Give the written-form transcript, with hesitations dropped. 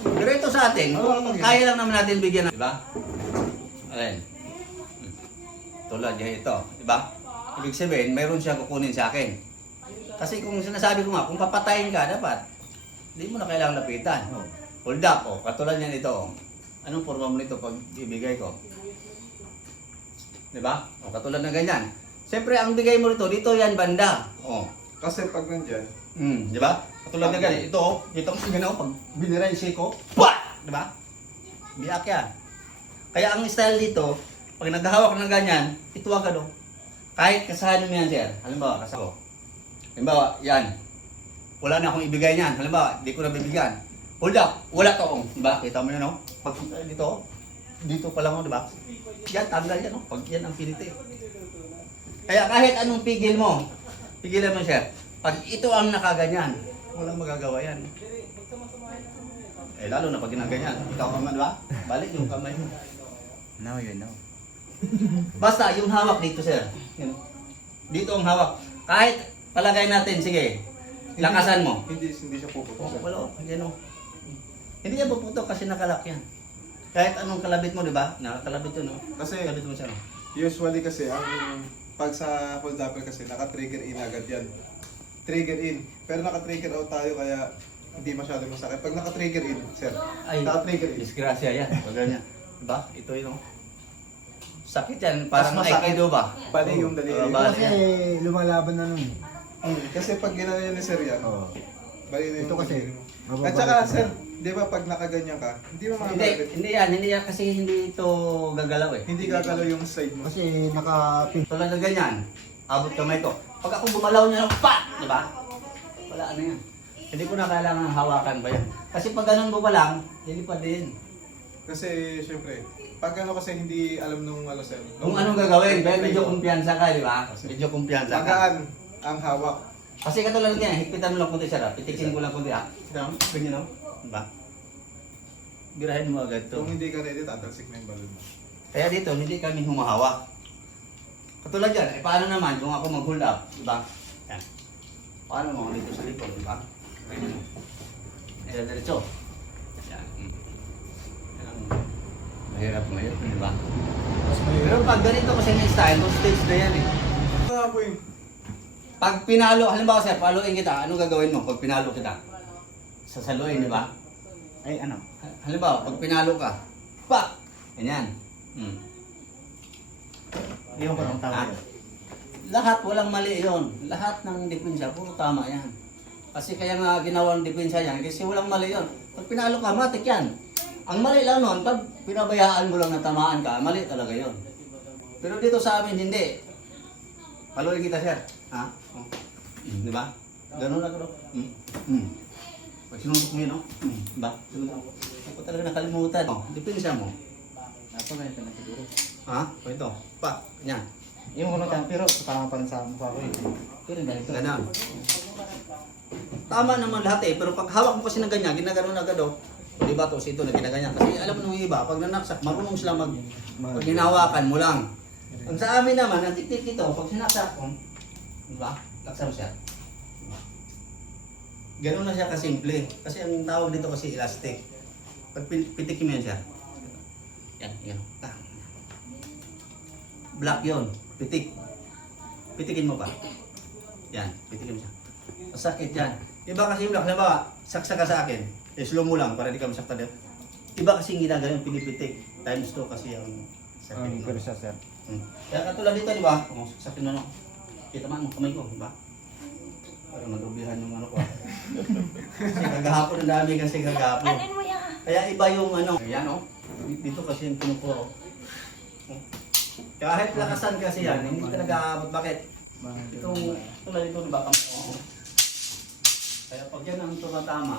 Pero ito sa atin, kaya lang naman natin bigyan ng, di ba? Alin? Tulad niya ito, di ba? Ibig sabihin, mayroon siya kukunin sa akin. Kasi kung sinasabi ko nga, kung papatayin ka, dapat, hindi mo na kailangang lapitan. Hold up, oh. Katulad niyan ito. Oh. Anong forma mo nito pag ibigay ko? Di ba? O, katulad na ganyan. Siyempre, ang bigay mo nito, dito yan banda. Oh. Kasi pag nandyan, Di ba? Katulad na ganyan. Ito, oh. Dito kasi ganyan, oh. Pag biniray si ko, pah! Di ba? Biyak yan. Kaya ang style dito, pag naghahawak ng ganyan, ito agad, oh. Kahit kasahan mo yan, sir. Halimbawa, kasahan ko. Halimbawa, yan. Wala na akong ibigay niyan. Halimbawa, di ko na bibigyan. Hold up, wala to, oh. Diba? Kita mo yan, oh. Pag dito, dito pa lang, oh, diba? Yan, tanggal yan, oh. Pag yan ang piniti. Kaya kahit anong pigil mo, pigilan mo, sir. Pag ito ang nakaganyan, walang magagawa yan. Eh, lalo na pag ginaganyan. Ikaw ka man, diba? Balik yung kamay mo. Now you know. Basta, yung hawak dito, sir. Yan. Dito ang hawak. Kahit palagay natin, sige, lakasan mo. hindi siya puputok. Oh, wala, yan o. Hindi yan puputok kasi nakalak yan. Kahit anong kalabit mo, di ba? Nakakalabit yun, no? Kasi Kalabit mo siya, no? usually kasi ang pag sa hold upper kasi naka-trigger in agad yan. Trigger in. Pero naka-trigger out tayo kaya hindi masyado masakit. Pag naka-trigger in, sir. Ay, Naka-trigger in. disgrasya yan. Pag ganyan. Diba? Ito yun, no? Sakit yan. Parang Mas masakit. aikido ba? Bali yung daliri. Bali. Kasi lumalaban na nun. Kasi pag ginano yan ni sir yan, Oo. bali na yung Ito kasi, daliri mo. mababalik At saka na. sir, di ba pag nakaganyan ka, hindi mo Hindi, makakagad. hindi yan kasi hindi ito gagalaw eh. Hindi gagalaw yung side mo. Kasi naka-pin. Tulad na ganyan, abot kamay ko. Pag ako gumalaw niya ng pat, di ba? Wala ano yan. Hindi ko na kailangan hawakan ba yan. Kasi pag ganun mo pa lang, lilipad din. Kasi syempre, pag ano kasi hindi alam nung ano sir. Kung anong gagawin, kaya medyo kumpiyansa ka, di ba? Medyo kumpiyansa ka. Magaan ang hawak. Kasi katulad niya, higpitan mo lang kunti siya, pitikin ko lang kunti, Ganyan, ganyan, no? Di ba? Birahin mo agad to. Kung hindi ka ready, tatalsik na yung balon mo. Kaya dito, hindi kami humahawak. Katulad yan, eh paano naman kung ako mag-hold up, di ba? Yan. Paano mo dito sa likod, di ba? Ganyan mo. Ayan, diretso. Yan. Yan ang mahirap mo yun, di ba? Pero pag ganito kasi may style, no stage na yan eh. Nga po yung Pag pinalo, halimbawa sir, paluin kita, ano gagawin mo pag pinalo kita? Sasaluin, di ba? Ay, ano? Halimbawa, pag pinalo ka, pak! Ganyan. Yung parang Ah, tama yun. lahat walang mali yon. Lahat ng depensa, puro tama yan. Kasi kaya nga ginawa ng depensa yan, kasi walang mali yon. Pag pinalo ka, matik yan. Ang mali lang nun, pag pinabayaan mo lang na tamaan ka, mali talaga yon. Pero dito sa amin, hindi. Paluin kita, sir. Ha? Oh. Di ba? Ganun lang, bro. Pag sinuntok mo yun, no? Di ba? Sinuntok mo. Ako talaga nakalimutan. Oh, depensa mo. Ako na ito na siguro. Ha? O ito. Pa. Yan. Yung ano tayo, pero parang parang sa mukha ko eh. Pero ganito. Ganun. Tama naman lahat eh. Pero pag hawak mo kasi ng ganyan, ginaganon agad oh. O diba to, ito na ginaganyan. Kasi alam mo nung iba, pag nanaksak, marunong sila pag hinawakan mo lang. Ang sa amin naman, ang tiktik ito, pag sinaksak mo, diba? Laksan mo siya. Diba? Ganun na siya kasimple. Kasi ang tawag dito kasi elastic. Pag pitikin mo yan siya. Yan, yan. Black yon, pitik. Pitikin mo pa. Yan, pitikin mo siya. Masakit yan. Iba kasi yung black, halimbawa, saksa ka sa akin. Slow mo lang para di ka masakta din. Iba kasi yung ginagawa, pinipitik. Times 2 kasi ang sakit. Pero siya, sir. Kaya katulad dito, di ba? Kung saksakin na no. Kita man ang kamay ko, di ba? Para malubihan yung ano ko. Kasi kagahapon, ang dami kasi kagahapon. Kaya iba yung ano. Ayan o. Dito kasi yung pinupuro. Kahit lakasan kasi yan, hindi talaga abot. Bakit? Itong tulad dito, di ba? Kaya pag yan ang tumatama,